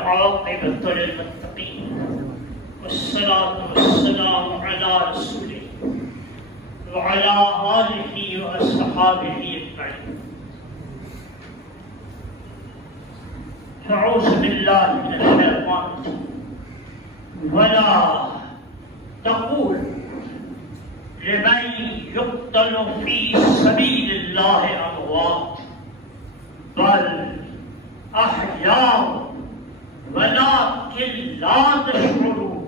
والعاقبة للمتقين والصلاة والسلام على رسوله وعلى آله وأصحابه أجمعين. أعوذ بالله من الشيطان ولا تقول لمن يقتل في سبيل الله أموات بل أحياء ولكن لا تشعرون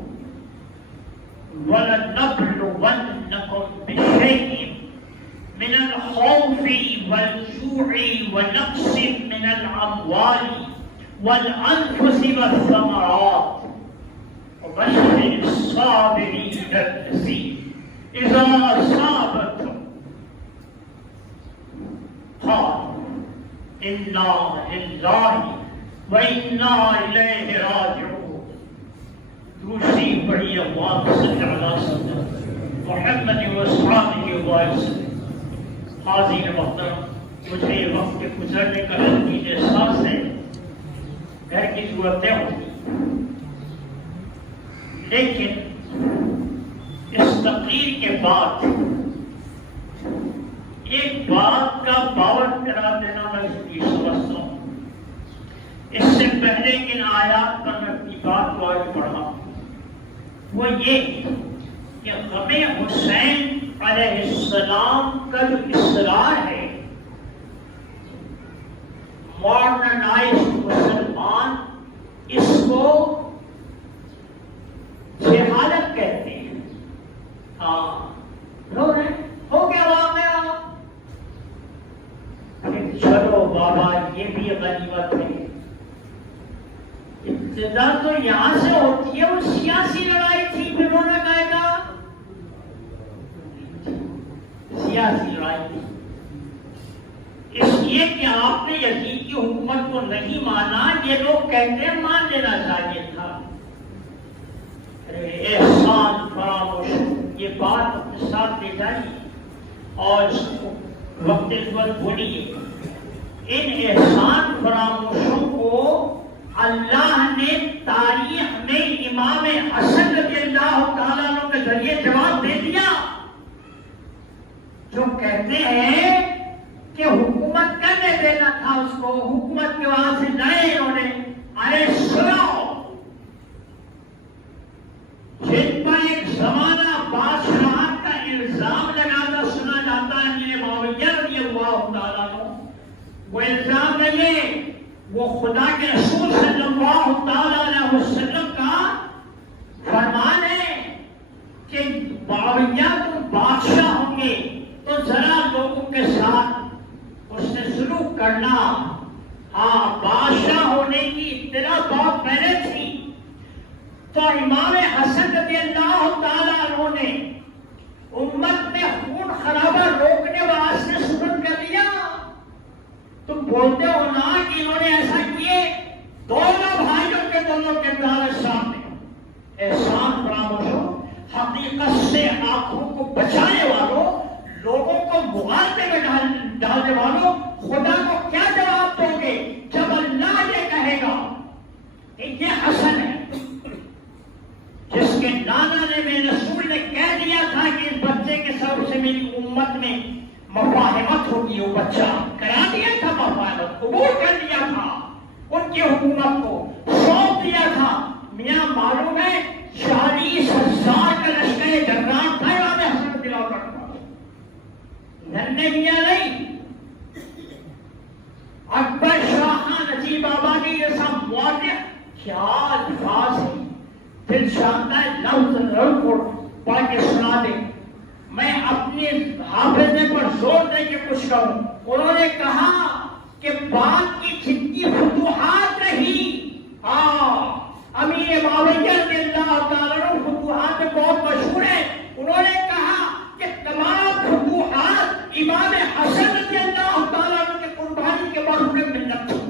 ولنبلونكم بشيء من الخوف والجوع ونقص من الأموال والأنفس والثمرات وبشر الصابرين الذين إذا أصابتهم قالوا إنا لله وإنا إليه راجعون. دوسری بڑی آواز صلی اللہ وسلم محمد وصحبہ وسلم. حاضرین محترم، مجھے وقت کے گزرنے کا شدید احساس ہے. گھر کی ضرورتیں ہوتی لیکن اس تقریر کے بعد ایک بات کا باور کرا دینا میں ضروری سمجھتا ہوں. اس سے پہلے ان آیات پر میں اپنی بات کو آگے بڑھا وہ یہ کہ غم حسین علیہ السلام کا جو اصرار ہے، ماڈرنائزڈ مسلمان اس کو جہالت کہتے ہیں. ہاں رو رہے ہو گیا واقعہ، چلو بابا یہ بھی غنیمت ہے. ابتدا تو یہاں سے ہوتی ہے، وہ سیاسی لڑائی تھی. پھر انہوں نے کہا تھا سیاسی لڑائی تھی اس لیے کہ آپ نے یزید کی حکومت کو نہیں مانا. یہ لوگ کہتے ہیں مان لینا چاہیے تھا. احسان فراموش، یہ بات اپنے ساتھ لے جائیے اور اس کو وقت ضرورت بولیے. ان احسان فراموشوں کو اللہ نے تاریخ میں امام حسن رضی اللہ تعالیٰ عنہ کے ذریعے جواب دے دیا، جو کہتے ہیں کہ حکومت کرنے دینا تھا اس کو. حکومت کے وہاں سے لائے انہوں نے. ارے سنو، جن پر ایک زمانہ بادشاہت کا الزام لگاتا سنا جاتا ہے یہ معاویہ رضی اللہ تعالیٰ عنہ، وہ الزام نہیں، وہ خدا کے رسول صلی اللہ تعالیٰ علیہ وسلم کا فرمان ہے کہ معاویہ تم بادشاہ ہوں گے تو ذرا لوگوں کے ساتھ اس نے سلوک کرنا. ہاں، بادشاہ ہونے کی اطلاع بہت پہلے تھی. تو امام حسن رضی اللہ تعالیٰ عنہ نے امت میں خون خرابہ روکنے واسطے سپرد کر دیا. تم بولتے ہو نا کہ انہوں نے ایسا کیے. دونوں بھائیوں کے دونوں کردار سامنے. احسان فراموشوں، حقیقت سے آنکھوں کو بچانے والوں، لوگوں کو مغالطے میں ڈالنے والوں، خدا کو کیا جواب دو گے جب اللہ یہ کہے گا کہ یہ حسن ہے جس کے نانا نے میرے رسول نے کہہ دیا تھا کہ اس بچے کے سبب سے میری امت میں مفاہمت ہوگی. وہ بچہ کرا دیا تھا، مفاہمت قبول کر دیا تھا، ان کی حکومت کو سونپ دیا تھا. میاں معلوم ہے 40,000 کا لشکر جرار تھا امام حسن رضی اللہ عنہ. ننے میاں نہیں، اکبر شاہ نجیب آبادی جیسا مورخ. کیا الفاظ ہے، پھر شاندار لفظ کو پڑھ کے سنا دیں. میں اپنے حافظے پر زور دے کے کچھ کہوں. انہوں نے کہا کہ بعد کی جتنی فتوحات رہی، امیر معاویہ رضی اللہ تعالیٰ عنہ فتوحات میں بہت مشہور ہے. انہوں نے کہا کہ تمام فتوحات امام حسن رضی اللہ تعالیٰ عنہ کے قربانی کے بعد انہیں منت تھی.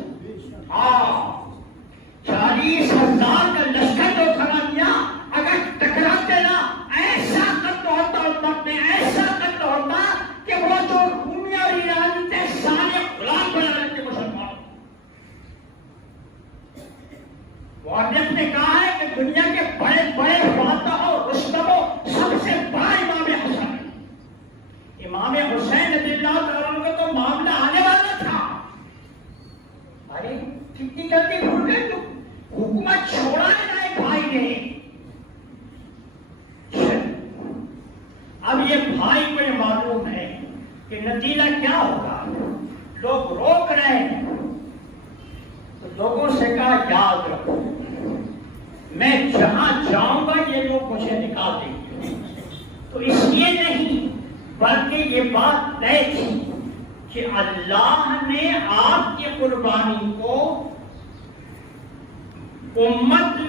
40,000 کا لشکر جو کھڑا دیا، اگر ٹکراتے نا ایسا قتل ہوتا امت میں، ایسا قتل ہوتا کہ وہ جو رومی اور ایرانی تھے سارے غلام بنا لیتے مسلمان. مؤرخ نے کہا ہے کہ دنیا کے بڑے بڑے فاتح اور رستموں سب سے بڑا امام حسن ہے۔ امام حسین رضی اللہ تعالیٰ عنہ کو تو معاملہ آنے والا تھا، ارے کتنی جلدی بھول گئے تو حکومت چھوڑا ہے بھائی نے۔ اب یہ بھائی کو یہ معلوم ہے کہ نتیجہ کیا ہوگا، لوگ روک رہے ہیں، تو لوگوں سے کہا یاد رکھو میں جہاں جاؤں گا یہ لوگ مجھے نکال دیں گے۔ تو اس لیے نہیں بلکہ یہ بات طے تھی کہ اللہ نے آپ کی قربانی کو امت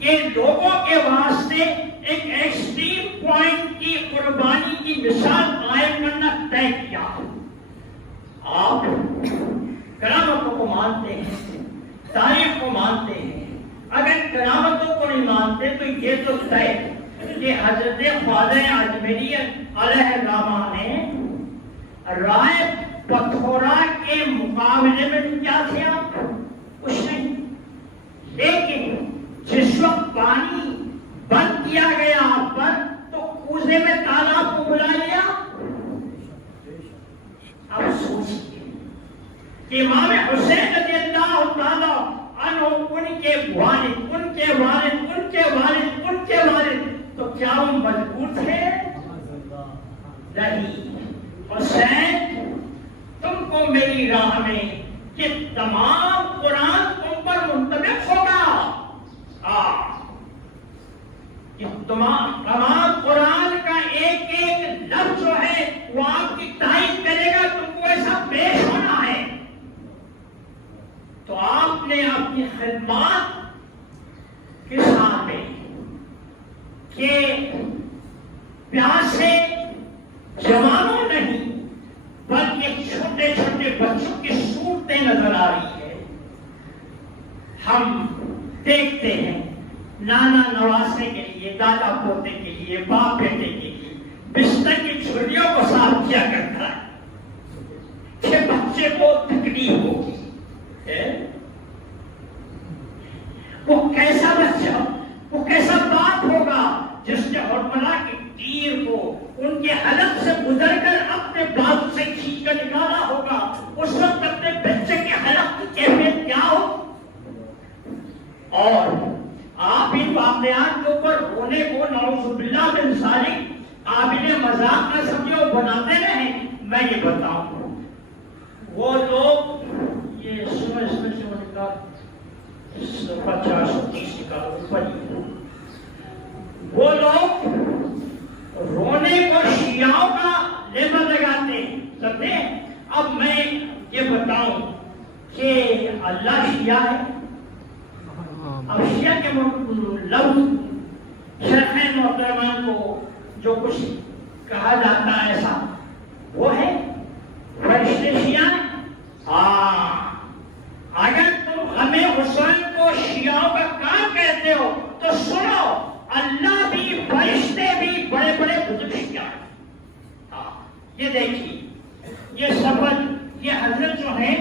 کے لوگوں کے واسطے ایک ایکسٹریم پوائنٹ کی قربانی کی مثال قائم کرنا طے کیا۔ آپ کرامتوں کو مانتے ہیں، تاریخ کو مانتے ہیں، اگر کرامتوں کو نہیں مانتے تو یہ تو طے کہ حضرت خواجہ اجمیری علیہ الرحمہ نے رائے پتھورا کے مقابلے میں کیا تھے آپ کچھ نہیں، لیکن جس وقت پانی بند کیا گیا آپ پر تو کوزے میں تالاب کو بلا لیا۔ اب سوچیے کہ امام حسین رضی اللہ تعالیٰ عنہ ان کے والد ان کے والد ان کے والد ان کے والد تو کیا وہ مجبور تھے؟ نہیں۔ حسین تم کو میری راہ میں کہ تمام قرآن تم پر منطبق ہوگا، تمام قرآن کا ایک ایک لفظ جو ہے وہ آپ کی تائید کرے گا، تم کو ایسا پیش ہونا ہے۔ تو آپ نے اپنی خدمات کس حال میں کہ پیاسے جوانوں نہیں بلکہ چھوٹے چھوٹے بچوں کی صورتیں نظر آ رہی ہے۔ ہم دیکھتے ہیں نانا نواسے کے لیے، دادا پوتے کے لیے، باپ بیٹے کے لیے بستر کی چھڑیوں کو صاف کیا کرتا ہے کہ بچے کو تکلیف ہوگی۔ وہ کیسا بچہ، وہ کیسا باپ ہوگا جس نے حرملا کے تیر کو ان کے حلق سے گزر کر اپنے بازو سے کھینچ کر نکالا ہوگا، اس وقت اپنے بچے کے حلق کی کیفیت کیا ہو۔ اور آپ ان واقعات کے اوپر رونے کو نعوذ باللہ من ذالک قابل مذاق نہ سمجھو بناتے رہے۔ میں یہ بتاؤں وہ لوگ یہ سمجھ کا 50-30 کا اوپر وہ لوگ رونے کو شیعوں کا لیبل لگاتے ہیں سمجھے۔ اب میں یہ بتاؤں کہ اللہ شیعہ ہے، اب شیعہ کے لفظ شیخین محترمان کو جو کچھ کہا جاتا ہے ایسا وہ ہے فرشتے شیعہ ہیں۔ اگر تم ہمیں حسین کو شیعوں کا کام کہتے ہو تو سنو، اللہ بھی فرشتے بھی بڑے بڑے بزرگ شیعہ ہیں۔ یہ دیکھیے یہ سبق یہ حضرت جو ہیں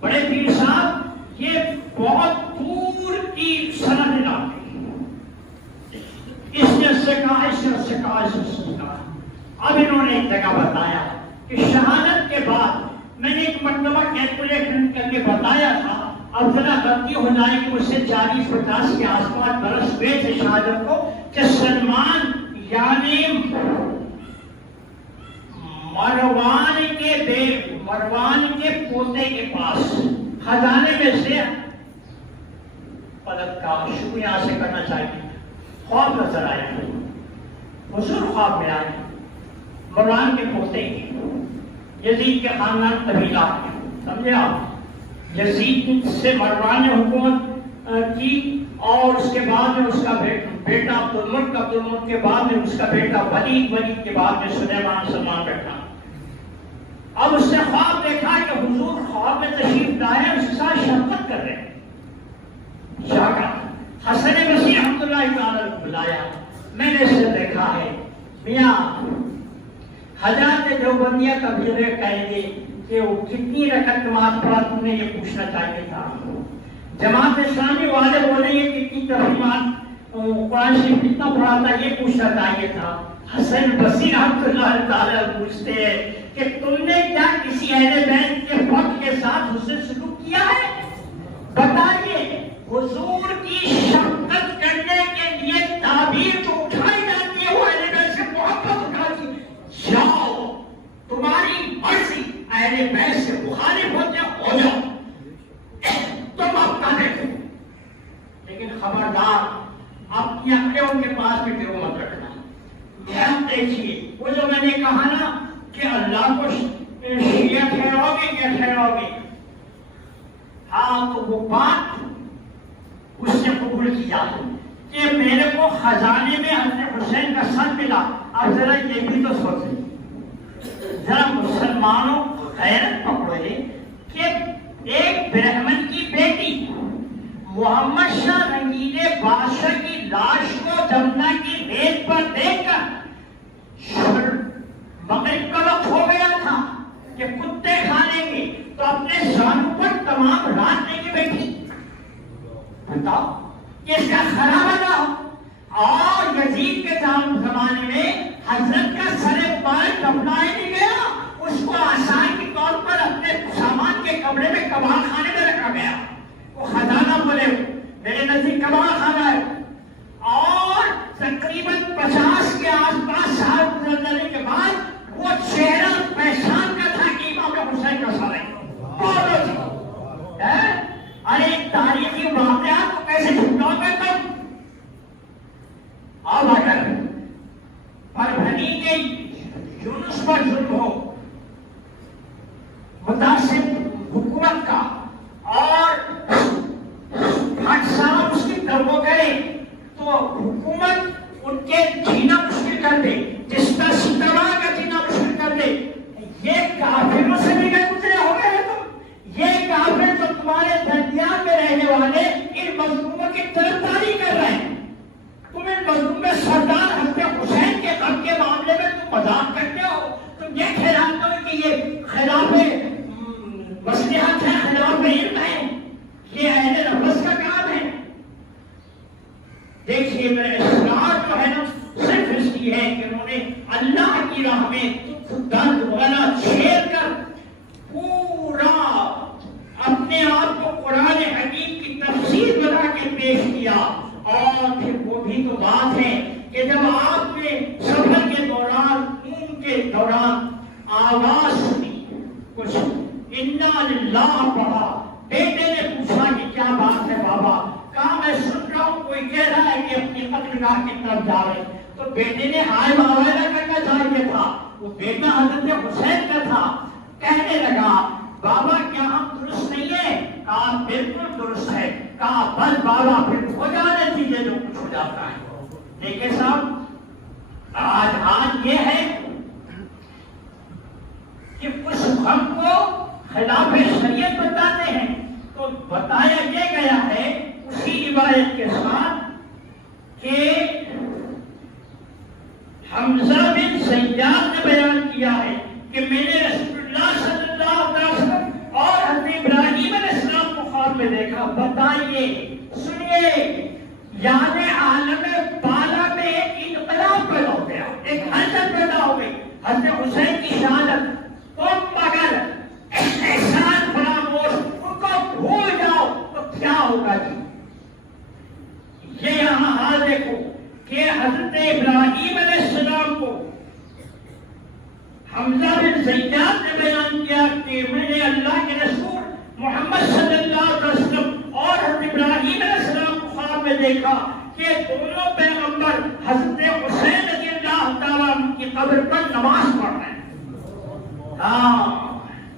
بڑے پیر صاحب یہ بہت دور کی سند لاتے ہیں، اس نے سے کہا، اس نے سے کہا، اس نے سے کہا۔ اب انہوں نے ایک جگہ بتایا کہ شہادت کے بعد میں نے ایک مرتبہ کیلکولیٹ کر کے بتایا تھا، اب ذرا غلطی ہو جائے کہ مجھ سے 40-50 کے آس پاس برس ہوئے تھے شہادت کو، کہ سلمان یعنی مروان کے پوتے کے پاس خزانے میں سے پلک کا شروع یہاں سے کرنا چاہیے، خواب نظر آیا، حضور خواب میں آئے، مروان کے پوتے یزید کے خاندان قبیلہ کے، سمجھے آپ، یزید سے مروان نے حکومت کی اور اس کے بعد میں اس کا بیٹا عبدالملک کے بعد میں اس کا بیٹا ولید کے بعد میں سلمان بیٹھا۔ اب اس نے خواب دیکھا کہ حضور خواب میں تشریف لائے، اس کے ساتھ شرکت کر رہے ہیں، جاگا حسن مسیح رحمۃ اللہ تعالی کو بلایا، میں نے اسے دیکھا ہے میاں حضرات دیوبندیہ تبلیغ کہیں گے کہ وہ کتنی رکعت نماز پڑھا، تم نے یہ پوچھنا چاہیے تھا، جماعت اسلامی والے بولیں گے کہ ترجمان قرآن شریف کتنا پڑھا تھا، یہ پوچھنا چاہیے تھا. حسن بصری رحمۃ اللہ تعالیٰ پوچھتے ہیں کہ تم نے کیا کسی اہل بیت کے فرد کے ساتھ حسن سلوک کیا ہے؟ بتائیے. حضور کی شفقت کرنے کے لیے تعبیر جو اٹھائی جاتی ہے وہ اہل بیت سے محبت اٹھاتی ہے. جاؤ تمہاری مرضی، اہل بیت سے مخالف ہو جاؤ، تم اپنا دیکھو، لیکن خبردار اپنی عقلیں ان کے پاس بھی گرو مت رکھنا. دھیان دیکھیے، وہ جو میں نے کہا نا کہ اللہ کو شیعہ ٹھہراؤ گے کیا ٹھہراؤ گے، ہاں تو وہ بات اس سے قبول کیا کہ میرے کو خزانے میں حضرت حسین کا سر ملا. اب ذرا یہ بھی تو سوچیں، ذرا مسلمانوں غیرت پکڑے کہ ایک برہمن کی بیٹی محمد شاہ رنگیلے بادشاہ کی لاش کو جمنا کی ریت پر دیکھ کر مغرب کا وقت ہو گیا تھا کہ کتے کھا لیں گے تو اپنے زانوں پر تمام رات لے کے بیٹھی. بتاؤ اس کا خرابہ نہ ہو. اور یزید کے زمانے میں حضرت کا سر پار دفنایا نہیں گیا، اس کو آسان کے طور پر اپنے سامان کے کمرے میں کباڑ خانے میں رکھا گیا. وہ خزانہ بولے میرے نزدیک کباڑ خانہ ہے. اور تقریباً 50 کے آس پاس سال گزرنے کے بعد وہ چہرہ پہچان کا تھا کہ امام حسین کا سر ہے. ارے تاریخی واقعات کو کیسے چھپاؤ گے تم؟ اب اگر پربھنی کے یونس پر ظلم ہو متاثر حکومت کا اور ہر سال اس کی طرف کرے تو حکومت ان کے جینا مشکل کر دے، جس کا سترہ کا جینا مشکل کر دے. یہ کافروں سے بھی گزرے ہو گئے تم. یہ کافر جو تمہارے درمیان میں رہنے والے ان مظلوموں کی طرفداری کر رہے ہیں، تم ان مظلوم سردار حضرت حسین کے غم کے معاملے میں تم مذاق کرتے ہو. تم یہ کہلاتے ہو کہ یہ خلاف مصلحت ہے، خلاف علم ہے، یہ اہل نفس کا کام ہے. دیکھیے میرے اسرار جو ہے نا صرف اس کی ہے کہ انہوں نے اللہ کی راہ میں درد والا چھیڑ کر پورا اپنے آپ کو قرآن حکیم کی تفسیر بنا کے پیش کیا. اور پھر وہ بھی تو بات ہے کہ جب آپ نے سفر کے دوران اون کے دوران آواز سنی کچھ انا للہ پڑھا، بیٹے نے پوچھا کہ کیا بات ہے بابا؟ کہا میں سن رہا ہوں کوئی کہہ رہا ہے کہ اپنی قتلگاہ کی طرف جا رہے. تو بیٹے نے ہائے معاہدہ کرنا چاہیے تھا، وہ بیٹا حضرت حسین کا تھا. کہنے لگا بابا کیا ہم درست نہیں ہے؟ کہا بالکل درست ہے. کہا بس بابا پھر ہو جانے دیجیے جو کچھ ہو جاتا ہے. دیکھیں صاحب آج یہ ہے کہ اس غم کو خلاف شریعت بتاتے ہیں تو بتایا یہ گیا ہے اسی روایت کے ساتھ کہ حمزہ بن سیاد نے بیان کیا ہے کہ میں نے رسول اللہ صلی اللہ علیہ وسلم اور حضرت ابراہیم علیہ السلام کو خواب میں دیکھا. بتائیے سنیے، یعنی عالم بالا میں ایک انقلاب پیدا ہو گیا، ایک حرکت پیدا ہو گئی. حضرت حسین کی شہادت تم اگر احسان فراموش ان کو بھول جاؤ تو کیا ہوگا جی؟ یہ یہاں حال دیکھو کہ حضرت ابراہیم علیہ السلام کو حمزہ بن زیاد نے بیان کیا کہ میں نے اللہ کے رسول محمد صلی اللہ علیہ وسلم اور حضرت ابراہیم علیہ السلام کو خواب میں دیکھا کہ دونوں پیغمبر حضرت حسین رضی اللہ تعالیٰ کی قبر پر نماز پڑھ رہے ہیں. ہاں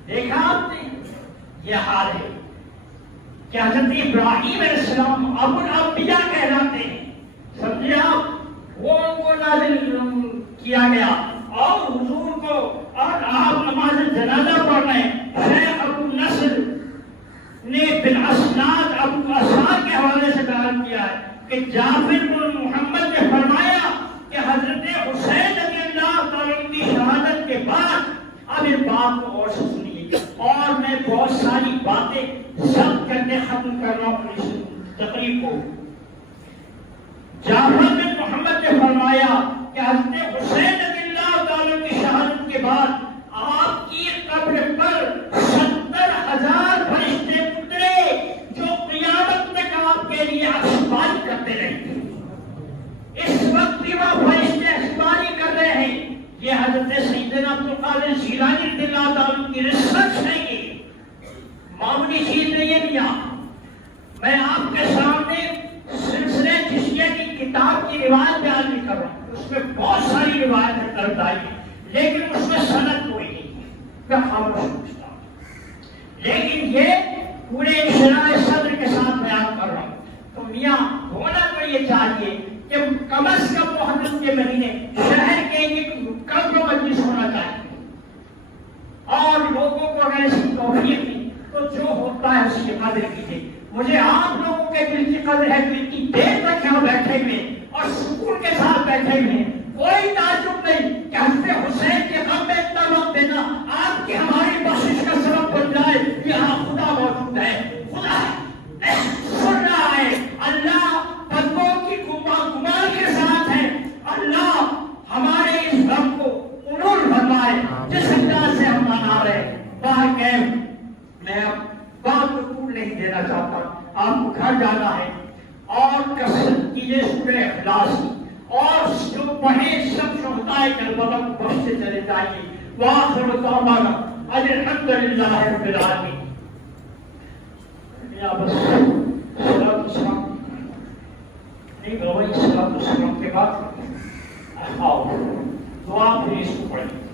دیکھا آپ نے، یہ حال ہے کہ حضرت ابراہیم علیہ السلام ابو الانبیاء کہلاتے ہیں. سمجھے آپ، وہ ان کو نازل کیا گیا اور حضور کو اور آپ نماز جنازہ پڑھ رہے ہیں. شیخ ابو نصر نے بالاسناد ابو اسحاق کے حوالے سے بیان کیا ہے کہ جعفر بن محمد نے فرمایا کہ حضرت حسین رضی اللہ تعالیٰ کی شہادت کے بعد اب اس بات کو اور سنیے، اور میں بہت ساری باتیں ضبط کرنے ختم کر رہا ہوں اس تقریب کو. جعفر بن محمد نے فرمایا کہ حضرت حسین رضی اللہ تعالیٰ کی شہادت کے بعد آپ کی قبر پر 70,000 فرشتے اترے جو قیامت تک آپ کے لیے عرشبانی کرتے رہیں گے۔ اس وقت بھی وہ فرشتے عرشبانی کر رہے ہیں۔ یہ حضرت سیدنا عبدالقادر جیلانی رضی اللہ تعالیٰ کی ریسرچ ہے، یہ معمولی چیز نہیں ہے میاں۔ میں آپ کے سامنے سلسلہ جشیہ کی کتاب کی روایت بیان نہیں کر رہا ہوں، اس میں بہت ساری روایتیں درج آئی ہیں لیکن اس میں سند کوئی نہیں ہے، میں خاموش پوچھتا ہوں، لیکن یہ پورے انشراح صدر کے ساتھ بیان کر رہا ہوں۔ تو میاں ہونا تو یہ چاہیے کہ کم از کم محرم کے مہینے شہر کے ایک کم مجلس ہونا چاہیے، اور لوگوں کو اگر ایسی توفیق دی تو جو ہوتا ہے اس کی قدر کیجیے۔ مجھے آپ لوگوں کے دل کی قدر ہے کہ اتنی دیر تک یہاں بیٹھے ہوئے اور سکون کے ساتھ بیٹھے ہوئے، کوئی تعجب نہیں کہ حضرت حسین کے غم میں اتنا وقت دینا آپ کی ہماری بخشش کا سبب بن جائے۔ یہاں خدا موجود ہے، خدا سن رہا ہے، اللہ بندوں کی گمان کے ساتھ ہے۔ اللہ ہمارے اس غم کو قبول فرمائے جس انداز سے ہم منا رہے۔ باہر میں اب بات کو پور نہیں دینا چاہتا، آپ کو گھر جانا ہے اور کثرت کیجیے سورہ اخلاص کی، اور جو پڑھیں سب شہدائے کربلا کو بخشتے چلے جائیے۔ وآخر دعوانا الحمد للہ رب العالمین۔ یا بس صلاۃ والسلام نہیں بھائی، صلاۃ والسلام کے بعد آؤ دعا پھر اس کو پڑھیں۔